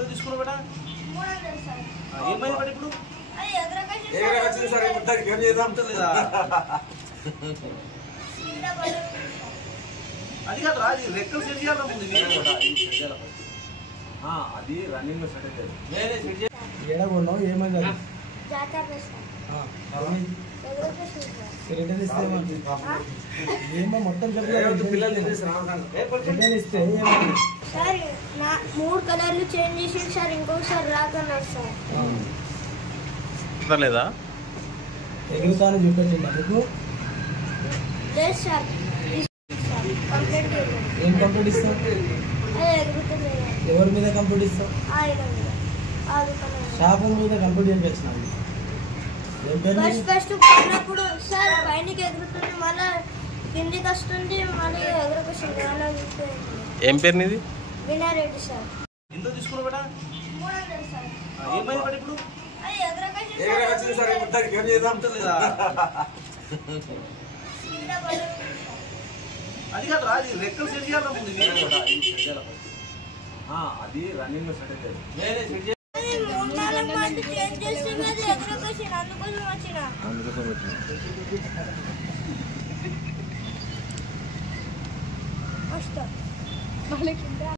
ఎంత తీసుకున్నావు బేటా? 300 సార్. ఏమైంది బేట ఇప్పుడు? అది ఎగరకొచ్చింది సార్ మొత్తానికి ఏం చేద్దాం లేదా? అది కాదు అది రెక్కలు సెట్ చేయాలి ముందు అది రన్నింగ్ లో సెట్ అవుతుంది. ఏడగొన్నావు ఏమైంది అది? జాతర సార్. ఎగరకొచ్చింది సార్. రిటర్న్ ఇస్తే ఏమో మొత్తం పిల్లలు రిటర్న్ ఇస్తే ఏమైంది? సార్ నా 3 కలర్లు చేంజ్ చేసి సార్ ఇంకొకసారి రాకన్నారు సార్. లేదా ఎగురుతాను చూపించండి అందుకు లేదు సార్. కంప్లీట్ ఏం కంప్లీట్ ఇస్తావు? ఎగురుతుంది ఎవరి మీద కంప్లీట్ ఇస్తావు? షాప్ మీద కంప్లీట్ చేయించినావు. ఏం పేరు నీది? ఫస్ట్ పోయినప్పుడు సార్ పైనకి ఎగురుతుంది మళ్ళీ కిందికి వస్తుంది మళ్ళీ ఎగురకొస్తుంది అలా ఏం పేరు నీది? వినారెడ్డి సార్. ఎంత తీసుకున్నావు బేటా? 300 సార్. ఏమైంది బేట ఇప్పుడు? అది ఎగరకొచ్చింది సార్ మొత్తానికి ఏం చేద్దాం లేదా? అది కాదు అది రెక్కలు సెట్ చేయాలి ముందు అది రన్నింగ్ లో సెట్ అవుతుంది. చేంజ్ చేస్తే అది ఎగురకొచ్చింది అందుకోసం వచ్చిన వస్తా మళ్ళీ